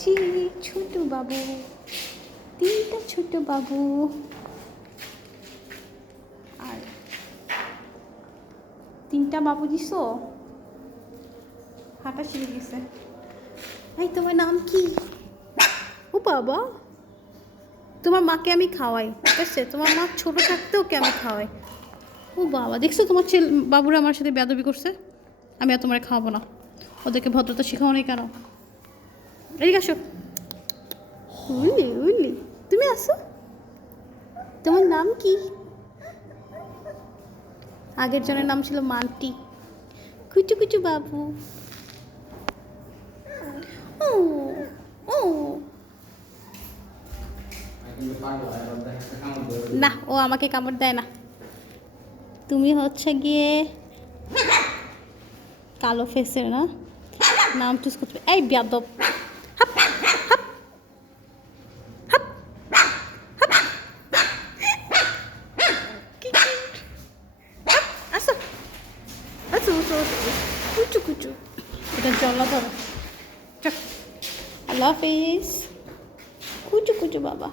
যে ছোট বাবু, তিনটা ছোট বাবু আর তিনটা বাবু দিছো, হাঁটা শিখে গেছে। এই তোমার নাম কি? ও বাবা, তোমার মাকে আমি খাওয়াই, ঠিক আছে? তোমার মা ছোট থাকতে ওকে আমি খাওয়াই। ও বাবা, দেখছো তোমার ছেলে বাবুরা আমার সাথে বেয়াদবি করছে। আমি আর তোমার খাওয়াবো না, ওদেরকে ভদ্রতা শেখাও নেই কেন? এদিকে আসো। উলি উলি, তুমি আসো। তোমার নাম কি? আগের জনের নাম ছিল মান্টি। কুচু কুচু বাবু। ও ও না, ও আমাকে কামড় দেয় না। তুমি হচ্ছে গিয়ে কালো ফেসের না, নাম চুজ করতে। এই বেয়াদব, হাপ হাপ হাপ হাপ। কি কি? হাপ, আসো আসো আসো আসো। কুচু কুচু, এটা জল্লা ধরো। আল্লাহ হাফিজ। কুচু কুচু বাবা।